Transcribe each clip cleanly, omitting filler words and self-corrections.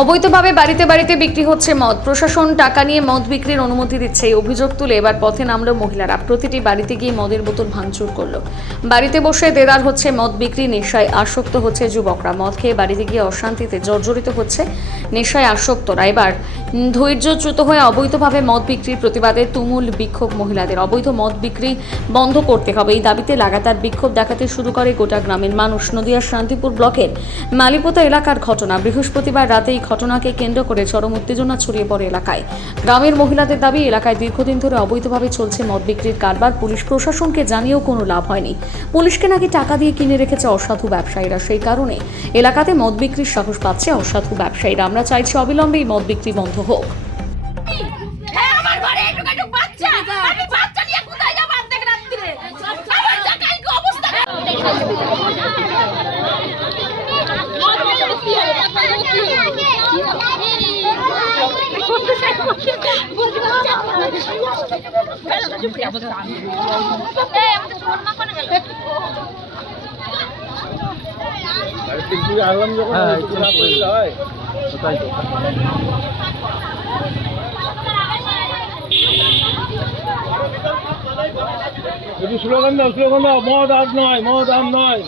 অবৈধভাবে বাড়িতে বাড়িতে বিক্রি হচ্ছে মদ। প্রশাসন টাকা নিয়ে মদ বিক্রির অনুমতি দিচ্ছে। এই অভিযোগ তুলে এবার পথে নামলো মহিলারা। প্রতিটি বাড়িতে গিয়ে মদের বোতল ভাঙচুর করলো। বাড়িতে বসে দেদার হচ্ছে মদ বিক্রি। নেশায় আসক্ত হচ্ছে যুবকরা। মদ খেয়ে বাড়িতে গিয়ে অশান্তিতে জর্জরিত হচ্ছে নেশায় আসক্তরা। এবার ধৈর্যচ্যুত হয়ে অবৈধভাবে মদ বিক্রির প্রতিবাদে তুমুল বিক্ষোভ মহিলাদের। অবৈধ মদ বিক্রি বন্ধ করতে হবে, এই দাবিতে লাগাতার বিক্ষোভ দেখাতে শুরু করে গোটা গ্রামের মানুষ। নদিয়ার শান্তিপুর ব্লকের মালিপোতা এলাকার ঘটনা। বৃহস্পতিবার রাতে এই ঘটনাকে কেন্দ্র করে চরম উত্তেজনা ছড়িয়ে পড়ে এলাকায়। গ্রামের মহিলাদের দাবি, এলাকায় দীর্ঘদিন ধরে অবৈধভাবে চলছে মদ বিক্রির কারবার। পুলিশ প্রশাসনকে জানিয়েও কোনো লাভ হয়নি। পুলিশকে নাকি টাকা দিয়ে কিনে রেখেছে অসাধু ব্যবসায়ীরা। সেই কারণে এলাকাতে মদ বিক্রির সাহস পাচ্ছে অসাধু ব্যবসায়ীরা। আমরা চাইছি অবিলম্বে এই মদ বিক্রি বন্ধ হোক। স্লোগান দাও, স্লোগান দাও, মদ আর নয়, মদ আর নয়।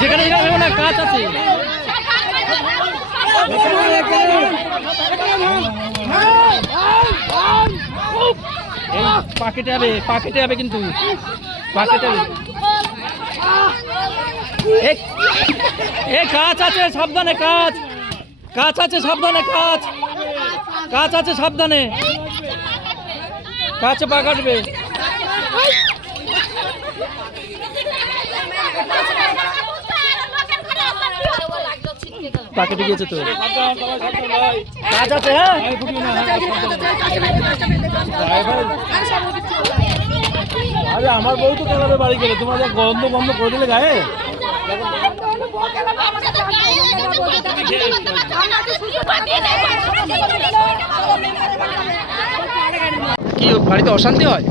যেখানে যেখানে না কাজ আছে, পাকেটে যাবে, পাকেটে যাবে, কিন্তু পাকেটে যাবে। কাজ আছে সাবধানে, কাজ কাজ আছে সাবধানে, কাজ কাজ আছে সাবধানে, কাছে পা কাটবে। পাকেটে গিয়েছে তো, কাজ আছে। হ্যাঁ, আরে আমার বউ তো চালাবে বাড়ি গেলে, তোমার যা গন্ধ বন্ধ করে দিলে গায়ে। কি বাড়িতে অশান্তি হয়?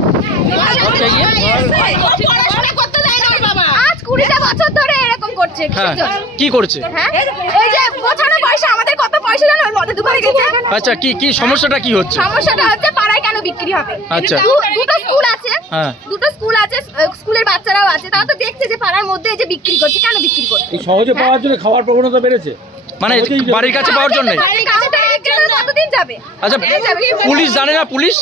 বছর ধরে এরকম করছে। কি করছে? এই যে গোছানো পয়সা, আমাদের কত পয়সা জানো ওর মধ্যে দুবারে গেছে। আচ্ছা, কি কি সমস্যাটা কি হচ্ছে? সমস্যাটা হচ্ছে পাড়ায় কেন বিক্রি হবে? আচ্ছা, দুটো স্কুল আছে, হ্যাঁ, দুটো স্কুল আছে, স্কুলের বাচ্চারাও আছে, তারা তো দেখছে যে পাড়ার মধ্যে এই যে বিক্রি করছে, কেন বিক্রি করছে? এই সহজে পাওয়ার জন্য খাওয়ার প্রবণতা বেড়েছে, মানে বাড়ির কাছে পাওয়ার জন্য। কতদিন যাবে? আচ্ছা, পুলিশ জানে না? পুলিশ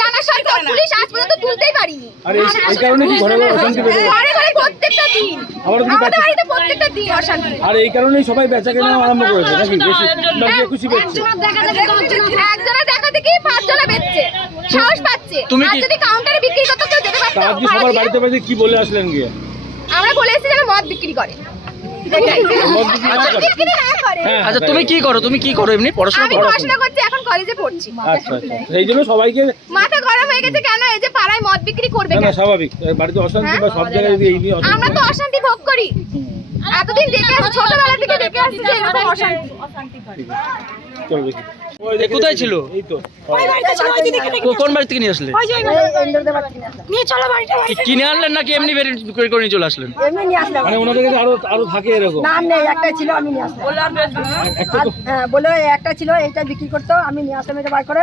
জানা সত্ত্বেও পুলিশ আজ পর্যন্ত তুলতেই পারিনি। আর এই কারণে কি ঘরে ঘরে অশান্তি বেড়ে গেছে? ঘরে ঘরে প্রত্যেকটা দিন, আমাদের বাড়িতে প্রত্যেকটা দিন অশান্তি। আর এই কারণেই সবাই বেচা কেনা আরম্ভ করেছে নাকি? বেশি নাকি খুশি পেচ্ছে? একজনের দেখা দেখি পাঁচজনে বেচছে, সাহস পাচ্ছে। তুমি আর যদি কাউন্টারে বিক্রি করতে কেউ যেতে পারতো। আজকে সবার বাড়িতে বাড়িতে কি বলে আসলেন গিয়ে? আমরা বলে এসেছি যে মদ বিক্রি করে। আচ্ছা, তুমি কি করো? তুমি কি করো এমনি? পড়াশোনা আমি করো? পড়াশোনা করছি, এখন কলেজে পড়ছি। আচ্ছা আচ্ছা, এই জন্য সবাইকে মাথা গরম হয়ে গেছে কেন? এই যে পাড়ায় মদ বিক্রি করবে না কেন? স্বাভাবিক, বাড়িতে অশান্তি বা সব জায়গায় যদি এই নিয়ে আমরা তো অশান্তি ভোগ করি। এতদিন দেখে আসছি, ছোটবেলা থেকে দেখে আসছি যে এরকম অশান্তি। চলো দেখি। কোথায় ছিল? এই তো কোন বাড়ি থেকে নিয়ে আসলে? কিনে আনলেন নাকি এমনি বের করে নিয়ে চলে আসলেন? মানে ওনাদের কাছে আরো থাকে এরকম? না নেই, একটাই ছিল, আমি নিয়ে আসলাম। একটা তো বলে একটা ছিল, এইটা বিক্রি করতো, আমি নিয়ে আসলাম এটা বার করে।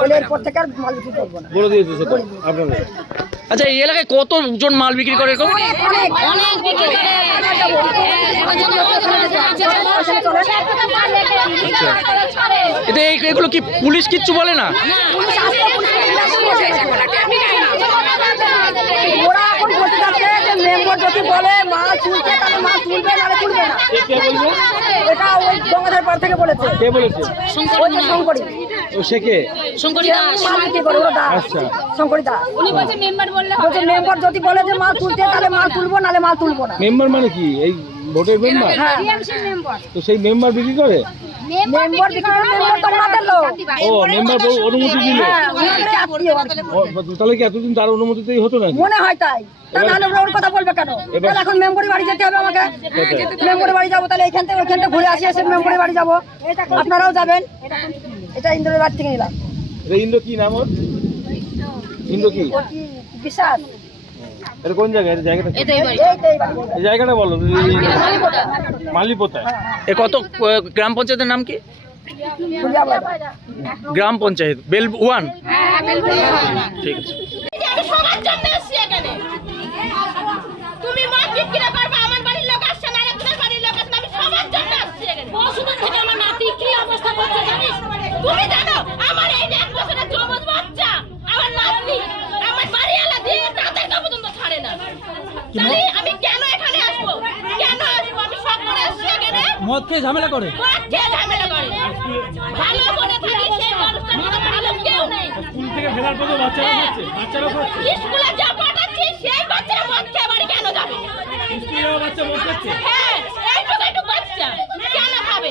বলে এরপর থেকে আর মাল বিক্রি করবো না। বলে দিয়েছে সেটা আপনাদের? আচ্ছা, এই এলাকায় কতজন মাল বিক্রি করে এরকম? এতে এগুলো কি পুলিশ কিচ্ছু বলে না? ওরা এখন বলতে যাচ্ছে যে মেম্বার যদি বলে মাল তুলতে তাহলে মাল তুলবে নাহলে তুলবে না। কে বলবে? এটা ওই গঙ্গাধার পাড় থেকে বলেছে। কে বলেছে? ওই যে শঙ্করী। ও সে কে? মাল বিক্রি করে ওরা দাস। আচ্ছা। শঙ্করী দাস। বলছে মেম্বার যদি বলে যে মাল তুলতে তাহলে মাল তুলবো নাহলে মাল তুলবো না। মেম্বার মানে কি? এই ভোটের মেম্বার? হ্যাঁ তো সেই মেম্বার বিক্রি করে? মেম্বার বিক্রি করে মেম্বার তো আমাদের লোক। ও মেম্বার অনুমতি দিল? হ্যাঁ ওনাদের আত্মীয় আর কি। তাহলে কি এতদিন তার অনুমতিতেই হতো নাকি? মনে হয় তাই। তা নাহলে ওরা ওর কথা বলবে কেন? তাহলে এখন মেম্বারের বাড়ি যেতে হবে আমাকে। মেম্বারের বাড়ি যাবো, তাহলে এখান থেকে ঘুরে আসি, এসে মেম্বারের বাড়ি যাবো। আপনারাও যাবেন। এটা ইন্দ্রের বাড়ি থেকে নিলাম। ইন্দ্র কি নাম ওর? ইন্দ্র কি? ওর কি বিশ্বাস? এটা কোন জায়গা? এই জায়গাটা এই তো এই বাড়ি। এই জায়গাটা বলো। মালিপোতা। এ কত গ্রাম পঞ্চায়েতের নাম কি? গ্রাম পঞ্চায়েত বেল 1। ঠিক আছে। আমি সবার জন্য এসেছি এখানে। তুমি মদ বিক্রি করবে, আমার বাড়ির লোক আসছে না, আপনার বাড়ির লোক আসছে না, আমি সবার জন্য আসছি এখানে। পরশুদিন থেকে আমার নাতি কি অবস্থা করছে জানিস? তুমি জানো আমার এই 1 বছরের জমজ বাচ্চা, আমার নাতনি, আমার বাড়িওয়ালা দিয়ে তাদেরকে পর্যন্ত ছাড়ে না। তাহলে আমি কেন এখানে আসবো? কেন আসবো? আমি সব করে আসছি এখানে। মদ খেয়ে ঝামেলা করে। মদ খেয়ে ঝামেলা করে। ভালো করে থাকি সেই মানুষটার মতো ভালো কেউ নেই। স্কুল থেকে ফেরার পরে বাচ্চারা খাচ্ছে? বাচ্চারা খাচ্ছে? স্কুলে যা পাঠাচ্ছি সেই বাচ্চারা মদ খেয়ে বাড়ি কেন যাবে? স্কুলেও বাচ্চা মদ খাচ্ছে? হ্যাঁ, এইটুকু বাচ্চা কেন খাবে?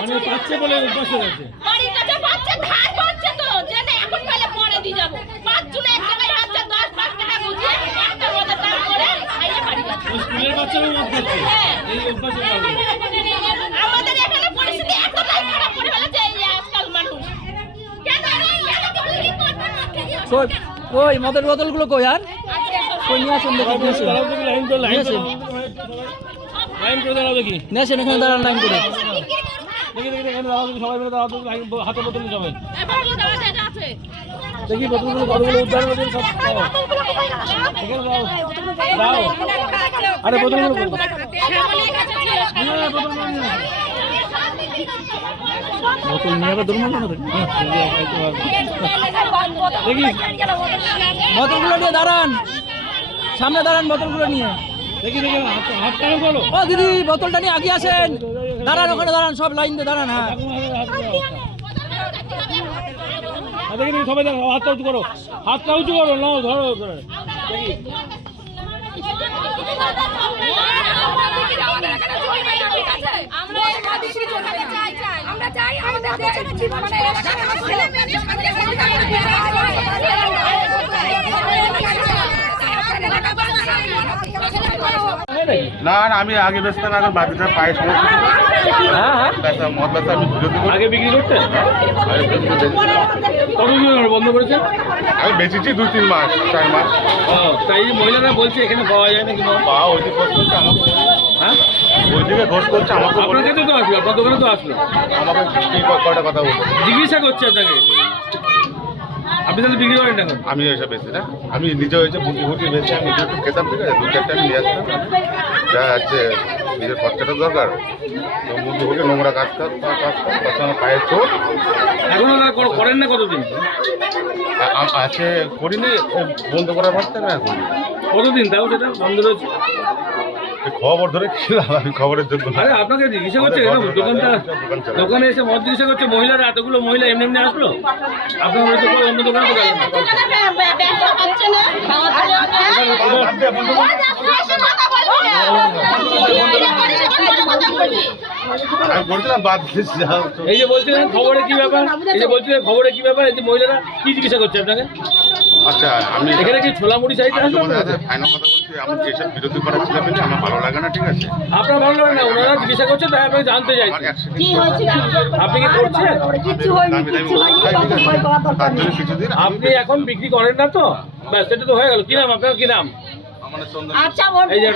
মানে পাচ্ছে বলে অভ্যাস হয়ে গেছে। বাড়ির কাছে বাচ্চা ধার করছে তো, যে না এখন পেলে পরে দিয়ে যাবো। 5 জনে এক জায়গায় হাজার 10-5 টাকা বুঝিয়ে একটা মদের দাম করে খাইয়ে বাড়ি যাচ্ছে। স্কুলের বাচ্চারাও মদ খাচ্ছে? হ্যাঁ। এই অভ্যাসের কারণে। আমাদের এখানে পরিস্থিতি এতটাই খারাপ করে ফেলেছে এই আজকাল মানুষ। কেন কই মদের বোতলগুলো কই আর কই নিয়ে আসুন দেখি নিয়ে আসুন। দাঁড়াও দেখি, লাইন করে লাইন করে দাঁড়াও দেখি। নিয়ে আসুন এখানে দাঁড়ান লাইন করে। দেখি এখানে দাঁড়াও দেখি, সবাই মিলে দাঁড়াও দেখি, হাতে বোতল নিয়ে সবাই। দেখি বোতলগুলো কতগুলো উদ্ধার করে সব দাও। এখানে দাও দাও। আরে বোতলগুলো করবো। বোতল নিয়ে আবার দৌড় মারলো না তো? দেখি বোতলগুলো নিয়ে দাঁড়ান, সামনে দাঁড়ান বোতলগুলো নিয়ে। দেখি দেখি হাত টানো করো। ও দিদি বোতলটা নিয়ে আগে আসেন। দাঁড়ান ওখানে দাঁড়ান, সব লাইন দিয়ে দাঁড়ান। হ্যাঁ দেখি দেখি সবাই দাঁড়াও, হাতটা উঁচু করো, হাতটা উঁচু করো, নাও ধরো ধরো। দেখি আমরা চাই আমাদের দেশের জীবনে ছেলে মেয়েদের সাথে না না আমি আগে বেচতাম, এখন বাচ্চাটা পায়ে সমস্যা ছিল। হ্যাঁ হ্যাঁ বেচা মদ বেচা আমি বিরতি করি। আগে বিক্রি করতেন? আগে বিরতি করি। কতদিন ধরে বন্ধ করেছেন? আমি বেচেছি 2-3 মাস 4 মাস। ও তাই এই মহিলারা বলছে এখানে পাওয়া যায় না কি? বা ওইদিকে ঘোষ করছে আমাকে, হ্যাঁ ওইদিকে ঘোষ করছে আমাকে, আপনার কাছে তো আসলো, আপনার দোকানে তো আসলো, আমাকে কি কয়টা কথা বলছে। জিজ্ঞাসা করছে আপনাকে। আপনি তাহলে বিক্রি করেন এখন? আমি এসে বেচি না, আমি নিজে হয়েছে বুদ্ধি বুদ্ধি বেচে আমি নিজে একটু খেতাম, ঠিক আছে 2-4টা আমি নিয়ে আসতাম। যা আছে নিজের খরচাটা দরকার, তো বুদ্ধি বুদ্ধি নোংরা কাজ আমার পায়ের চোট এখন ওরা করেন না কতদিন? আছে করিনি, বন্ধ করার পর থেকে এখন কতদিন তাও সেটা বন্ধ রয়েছে? খবর ধরে ছিলাম আমি, খবরের জন্য না। আরে আপনাকে জিজ্ঞাসা করছে কেন? দোকানটা দোকানে এসে মদ জিজ্ঞাসা করছে মহিলারা, এতগুলো মহিলা এমনি এমনি আসলো, আপনার হয়তো অন্য দোকানে তো গেলেন না। ব্যবসা পাচ্ছে না। আমি বলছিলাম বাদ দিয়েছি, যাও তো। এই যে বলছিলেন খবরে কি ব্যাপার, এই যে বলছিলেন খবরে কি ব্যাপার, এই যে মহিলারা কি জিজ্ঞাসা করছে আপনাকে? আচ্ছা আমি এখানে কি ছোলা মুড়ি চাইতে আসলো? ফাইনাল কথা বলছি, আমি যেসব বিরোধী করার ছিল পেলে আমার ভালো লাগে না, ঠিক আছে। আপনার ভালো লাগে না, ওনারা জিজ্ঞাসা করছে তাই আপনি জানতে আমার চাইছেন। 1 সেকেন্ড আপনি কি করছেন? কিচ্ছু হয়নি, কিচ্ছু হয়নি, বাবু ভয় পাওয়ার দরকার তার নেই। জন্য কিছুদিন আপনি এখন বিক্রি করেন না তো? ব্যাস সেটা তো হয়ে গেল। কি নাম আপনার, কি নাম? আমার চন্দন এই যে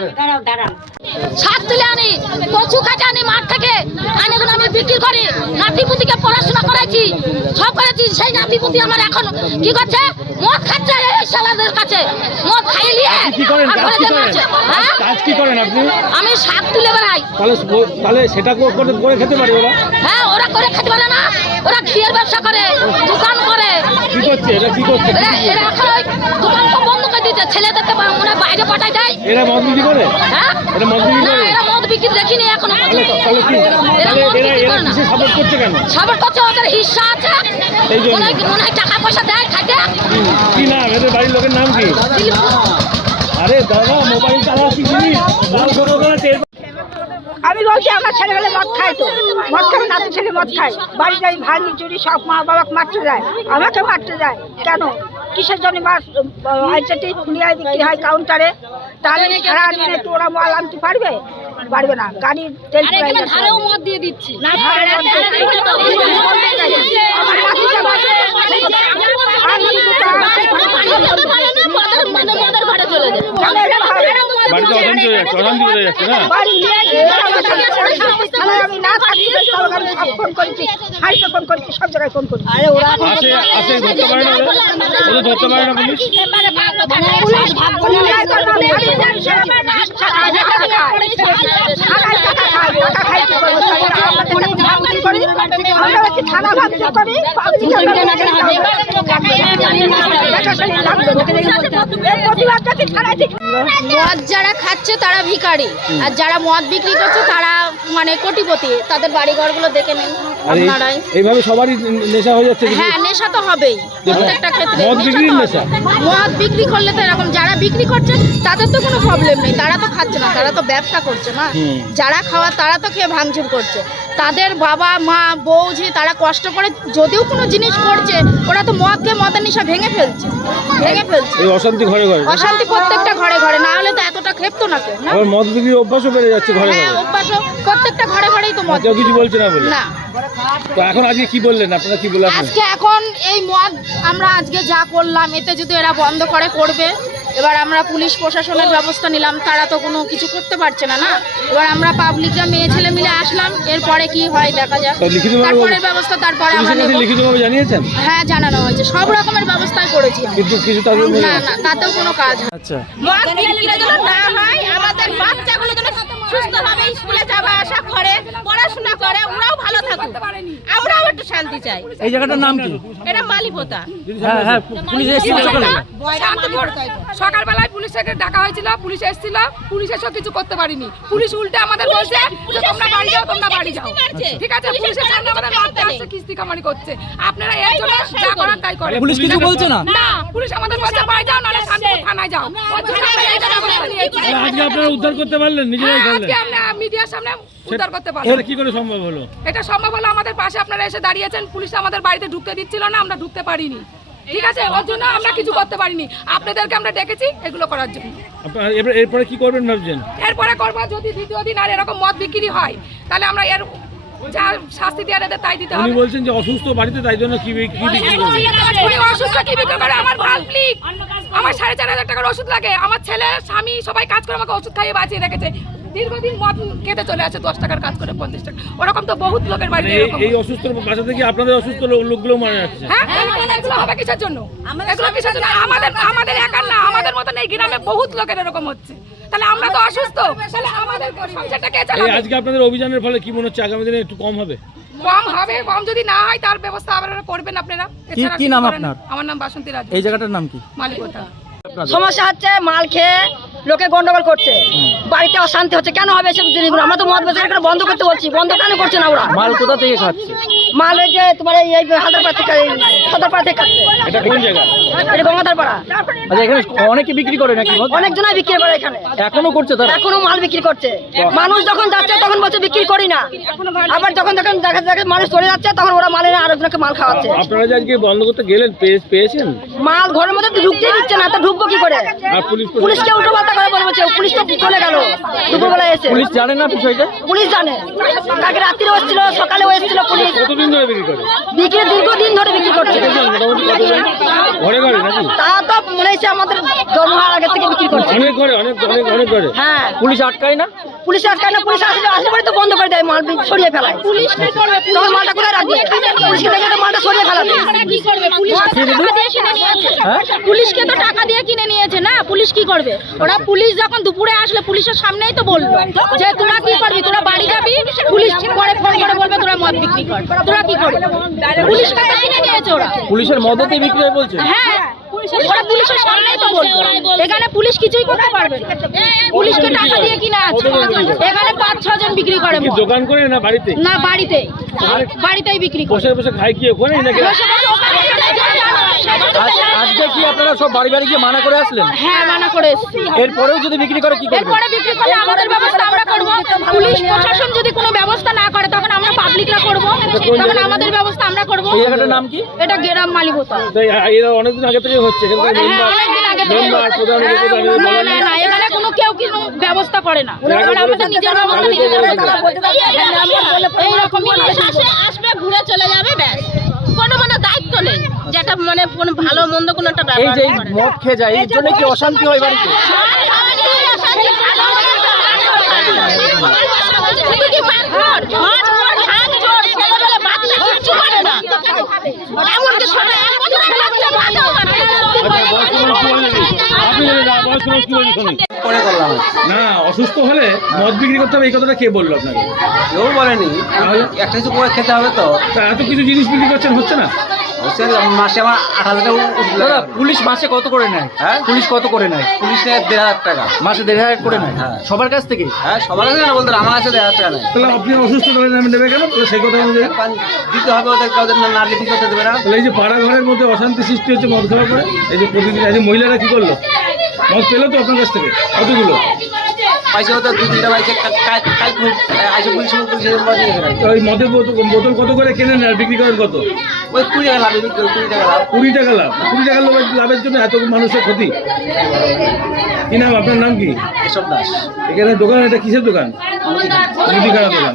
শাক তুলে আনি, কচু কাটে আনি মাঠ থেকে, আনি এগুলো আমি বিক্রি করি। নাতিপুতিকে পড়াশোনা করাইছি, সব করেছি। সেই নাতিপুতি আমার এখন কি করছে? মদ খাচ্ছে এই শালাদের কাছে, মদ খাইয়ে নিয়ে কি করেন? আর ঘরে যে মারছে। হ্যাঁ? কাজ কি করেন আপনি? আমি শাক তুলে বেড়াই। তাহলে সেটা করে খেতে পারে ওরা? হ্যাঁ, ওরা করে খেতে পারে না, ওরা ঘিয়ের ব্যবসা করে, দোকান করে। কি করছে এটা, কি করছে? এরা এখন ওই দোকান তো বন্ধ করে দিতে ছেলেদেরকে মনে হয় বাইরে পাঠায় দেয়। এরা মদ বিক্রি করে? হ্যাঁ এরা মদ বিক্রি না করে? এরা মদ বিক্রি দেখিনি এখনো পর্যন্ত। তাহলে কি? এরা মদ বিক্রি করে না। কিসে সাপোর্ট করছে কেন? সাপোর্ট করছে ওদের হিস্সা আছে, এই জন্য? মনে হয় টাকা পয়সা দেয় খাইতে। কি নাম এদের বাড়ির লোকের নাম কি? আরে দাদা মোবাইল চালাচ্ছি জিনিস লাল ছোটো করে টের আমি বলছি আমার ছেলেবেলে মদ খায়, তো মদ খাবে, নাতি ছেলে মদ খায়, বাড়ি যাই ভাঙি চুরি সব মা বাবাকে মারতে যায়, আমাকে মারতে যায় কেন? কিসের জন্য আইচাটি খুলিয়ায় বিক্রি হয় কাউন্টারে, তাহলে সারা দিনে তো ওরা মাল আনতে পারবে? পারবে না। গাড়ির তেল ধারেও মদ দিয়ে দিচ্ছি। না, ধারে মদ দিয়ে দিচ্ছি। আমার নাতিটা বাসে, আমি দুটো মদের ভাড়া চলে যায়। বাড়িতে অশান্তি হয়ে যাচ্ছে, অশান্তি হয়ে যাচ্ছে না? আমি না থাকি ফোন করেছি, হাইতে ফোন করেছি, সব জায়গায় ফোন করেছি। আরে ওরা আসে আসে ধরতে পারে না ওদের ধরতে পারে না পুলিশ? মদ যারা খাচ্ছে তারা ভিখারি, আর যারা মদ বিক্রি করছে তারা মানে কোটিপতি। তাদের বাড়িঘরগুলো দেখে নেন আর আপনারাই। এইভাবে সবারই নেশা হয়ে যাচ্ছে? হ্যাঁ নেশা তো হবেই প্রত্যেকটা ক্ষেত্রে। মদ বিক্রির নেশা? মদ বিক্রি করলে তো এরকম, যারা বিক্রি করছে তাদের তো কোনো প্রবলেম নেই, তারা তো খাচ্ছে না, তারা তো ব্যবসা করছে না। যারা খাওয়া তারা তো খেয়ে ভাঙচুর করছে। তাদের বাবা মা বৌঝি তারা কষ্ট করে যদিও কোনো জিনিস করছে, ওরা তো মদ খেয়ে মদের নেশা ভেঙে ফেলছে। এই অশান্তি ঘরে ঘরে? অশান্তি প্রত্যেকটা ঘরে ঘরে, না হলে তো এতটা খেপতো না কেউ। আবার মদ বিক্রির অভ্যাসও বেড়ে যাচ্ছে ঘরে হ্যাঁ ঘরে? অভ্যাসও প্রত্যেকটা ঘরে ঘরেই তো মদ। কেউ কিছু বলছে না বলে? না। তো এখন আজকে কি বললেন আপনারা, কি বললেন? আজকে এখন এই মদ আমরা আজকে যা করলাম, এতে যদি এরা বন্ধ করে করবে, এবার আমরা পুলিশ প্রশাসনের ব্যবস্থা নিলাম, তারা তো কোনো কিছু করতে পারছে না। না এবার আমরা পাবলিকরা মেয়ে ছেলে মিলে আসলাম, এরপরে কি হয় দেখা যাক। তারপরের ব্যবস্থা তারপরে আমরা নেব। লিখিতভাবে জানিয়েছেন? হ্যাঁ জানানো হয়েছে, সব রকমের ব্যবস্থাই করেছি আমরা। কিন্তু কিছু তাদের না না তাতেও কোনো কাজ হয় না। আচ্ছা মদ বিক্রি যেন না হয়, আমাদের বাচ্চাগুলো যেন সুস্থভাবে স্কুলে যাওয়া আসা করে, পড়াশোনা করে, ওরাও ভালো থাকুক, আমরাও একটু শান্তি চাই। এই জায়গাটার নাম কি? এটা মালিপোতা। হ্যাঁ হ্যাঁ পুলিশ এসেছিল সকালে? সকালবেলায় পুলিশকে ডাকা হয়েছিল, পুলিশ এসেছিল, পুলিশ এসে কিছু করতে পারিনি। পুলিশ উল্টে আমাদের বলছে যে তোমরা বাড়ি যাও, তোমরা বাড়ি যাও। ঠিক আছে, পুলিশের সামনে আমাদের মারতে আসছে, কিস্তি কামারি করছে। আপনারা এর জন্য যা করার তাই করেন। পুলিশ কিছু বলছে না? না, পুলিশ আমাদের বলছে বাড়ি যাও, নাহলে শান্তিপুর থানায় যাও। আজকে আপনারা উদ্ধার করতে পারলেন? নিজেরাই করলেন? আজকে আমরা মিডিয়ার সামনে উদ্ধার করতে পারলাম। এটা কি করে সম্ভব হলো? এটা সম্ভব হলো আমাদের পাশে আপনারা এসে দাঁড়িয়েছেন, পুলিশ আমাদের বাড়িতে ঢুকতে দিচ্ছিল না, আমরা ঢুকতে পারিনি। ঠিক আছে, ওর জন্য আমরা কিছু করতে পারিনি। আপনাদেরকে আমরা ডেকেছি এগুলো করার জন্য। আপনারা এরপরে কি করবেন ভাবছেন? এরপরে করবো, যদি দ্বিতীয় দিন আর এরকম মদ বিক্রি হয়, তাহলে আমরা এর যা শাস্তি দেওয়ার এদের তাই দিতে উনি হবে। বলছেন যে অসুস্থ বাড়িতে, তাই জন্য কি বিক্রি করবেন? উনি অসুস্থ কি বিক্রি করে? আমার ভাল্পিক, আমার 4,500 টাকার ওষুধ লাগে। আমার ছেলে স্বামী সবাই কাজ করে আমাকে ওষুধ খাইয়ে বাঁচিয়ে রেখেছে। দীর্ঘদিন মদ খেতে চলে আসে, 10 টাকার কাজ করে 50 টাকা। ওরকম তো বহুত লোকের বাড়িতে এরকম। এই অসুস্থ বাসা থেকে আপনাদের অসুস্থ লোকগুলো মারা যাচ্ছে? হ্যাঁ, এগুলো হবে কিসের জন্য? এগুলো কিসের জন্য? আমাদের একার না, আমাদের মতন এই গ্রামে বহুত লোকের এরকম হচ্ছে। তাহলে আমরা তো অসুস্থ, তাহলে আমাদের সংসারটা কে এই চালাবে? আজকে আপনাদের অভিযানের ফলে কি মনে হচ্ছে আগামী দিনে একটু কম হবে? কম হবে, কম যদি না হয় তার ব্যবস্থা আপনারা করবেন আপনারা। এছাড়া কি কিছু নাম করেন না। আপনার? আমার নাম বাসন্তী রাজ, এই জায়গাটার নাম কি? মালিকোতা। সমস্যা হচ্ছে মাল খেয়ে লোকে গন্ডগোল করছে, বাড়িতে অশান্তি হচ্ছে। কেন হবে এসব জিনিসগুলো? আমরা তো মদ বেচা বন্ধ করতে বলছি, বন্ধ কেন করছে না ওরা? মাল কোথা থেকে খাচ্ছে? মাল এই যে তোমার এই হালদারপাড়া থেকে, সদরপাড়া থেকে খাচ্ছে। এটা কোন জায়গা? এটা গঙ্গাধর পাড়া। আচ্ছা এখানে অনেকে বিক্রি করে নাকি মদ? অনেকজনই বিক্রি করে এখানে, এখনো করছে তারা? এখনো মাল বিক্রি করছে। মানুষ যখন যাচ্ছে তখন বলছে বিক্রি করি না, আবার যখন যখন দেখা যাচ্ছে মানুষ চলে যাচ্ছে তখন ওরা মালে না আরেকজনকে মাল খাওয়াচ্ছে। আপনারা যে আজকে বন্ধ করতে গেলেন পেয়েছেন? মাল ঘরের মধ্যে তো ঢুকতেই দিচ্ছে না, তো ঢুকবো কি করে? আর পুলিশকে উল্টো পাল্টা করে বলছে, পুলিশ তো চলে গেল দুপুরবেলা এসে। পুলিশ জানে না বিষয়টা? পুলিশ জানে, কালকে রাত্রিও এসেছিল, সকালেও এসেছিল পুলিশ। কতদিন ধরে বিক্রি করে? বিক্রি দীর্ঘদিন ধরে বিক্রি করছে। মোটামুটি কতজন? ঘরে ঘরে নাকি? তা তো মনে হচ্ছে আমাদের জন্ম হওয়ার আগে থেকে বিক্রি করছে। অনেক ঘরে, অনেক ঘরে। হ্যাঁ, পুলিশ আটকায় না? পুলিশ আজকাল না, পুলিশ আসলে পরে তো বন্ধ করে দেয়, মাল সরিয়ে ফেলায়। পুলিশ তখন মালটা কোথায় রাখবে? পুলিশকে দেখে তো মালটা সরিয়ে ফেলাবে। কি করবে? পুলিশ টাকা দিয়ে কিনে নিয়েছে। হ্যাঁ? পুলিশকে তো টাকা দিয়ে কিনে নিয়েছে না, পুলিশ কি করবে? ওরা পুলিশ যখন দুপুরে আসলে পুলিশের সামনেই তো বললো যে তোরা কি করবি, তোরা বাড়ি যাবি, পুলিশ পরে ফোন করে বলবে তোরা মদ বিক্রি কর, তোরা কি করবি? পুলিশ টাকা কিনে নিয়েছে ওরা। পুলিশের মদতে বিক্রি হয় বলছে? হ্যাঁ, ওরা পুলিশের সামনেই তো বলবে, এখানে পুলিশ কিছুই করতে পারবে না। পুলিশকে টাকা দিয়ে কিনা আছে, এখানে 5-6 জন বিক্রি করে কি মদ। দোকান করে না বাড়িতে? না বাড়িতেই বিক্রি করে। বসে বসে খাই কি ওখানে নাকি? বসে বসে ওখানে আজকে কি আপনারা সব বাড়ি বাড়ি গিয়ে মানা করে আসলেন? হ্যাঁ মানা করে এসেছি। এরপরেও যদি বিক্রি করে কি করবেন? এরপরে বিক্রি করলে আমাদের ব্যবস্থা আমরা করব। পুলিশ প্রশাসন যদি কোনো ব্যবস্থা না করে তখন আমরা পাবলিকরা করব, তখন আমাদের ব্যবস্থা আমরা করব। এই জায়গাটার নাম কি? এটা গ্রাম মালিকতা। তাই এরা অনেকদিন আগে থেকে হচ্ছে এখানকার হ্যাঁ মেম্বার অনেকদিন আগে থেকে মেম্বার প্রধান উপপ্রধান এদের বলা নেই? না এখানে কোনো কেউ কিছু ব্যবস্থা করে না। আমরা আমাদের নিজের ব্যবস্থা নিজেদের করতে হবে। এইরকম আসবে ঘুরে চলে যাবে ব্যাস, কোনো মানে দায়িত্ব নেই যেটা মানে কোনো ভালো মন্দ কোনো একটা এই ব্যাপার যে মদ খেয়ে যায় এর জন্য কি অশান্তি হয় বাড়িতে? শুধু কি মারধর, মারধর, ভাঙচুর, ছেলেবেলে বাচ্চা কিচ্ছু করে না। এমনকি ছোট 1 বছরের বাচ্চা ভাতেও মারে। আপনি জানেন না, বয়স্ক মানুষ কি বলছে শুনুন। পরে করলাম না অসুস্থ হলে মদ বিক্রি করতে হবে এই কথাটা কে বললো আপনাকে? কেউ বলেনি, তাহলে? একটা কিছু করে খেতে হবে তো। তা এত কিছু জিনিস বিক্রি করছেন হচ্ছে না? মাসে আমার 8,000 টাকা। পুলিশ মাসে কত করে নেয়? হ্যাঁ পুলিশ কত করে নেয়? পুলিশ নেয় 1,500 টাকা মাসে, 1,500 করে নেয়। হ্যাঁ সবার কাছ থেকে? হ্যাঁ সবার কাছে না, বলতে আমার কাছে 1,500 টাকা নেয়। তাহলে আপনি অসুস্থ হলে নেবে কেন? তো সেই কথা অনুযায়ী দিতে হবে ওদেরকে, ওদের না দিতে করতে দেবে না। তাহলে এই যে পাড়া ঘরের মধ্যে অশান্তি সৃষ্টি হচ্ছে মদ খাওয়ার পরে, এই যে প্রতিদিন এই যে মহিলারা কি করলো? মদ পেলো তো আপনার কাছ থেকে কতগুলো? পয়সা হতো 2-3টা পয়সা কাল আইসে পুলিশ নিয়ে গেছে। ওই মদের বোতল কত করে কেনেন আর বিক্রি করেন কত? ওই 20 টাকা লাভ, 20 টাকা লাভ। 20 টাকা লাভ। 20 টাকা লাভের জন্য এত মানুষের ক্ষতি। কি নাম আপনার? নাম কি? এসব দাস এখানে দোকান, এটা কিসের দোকান? মুদিখানা দোকান।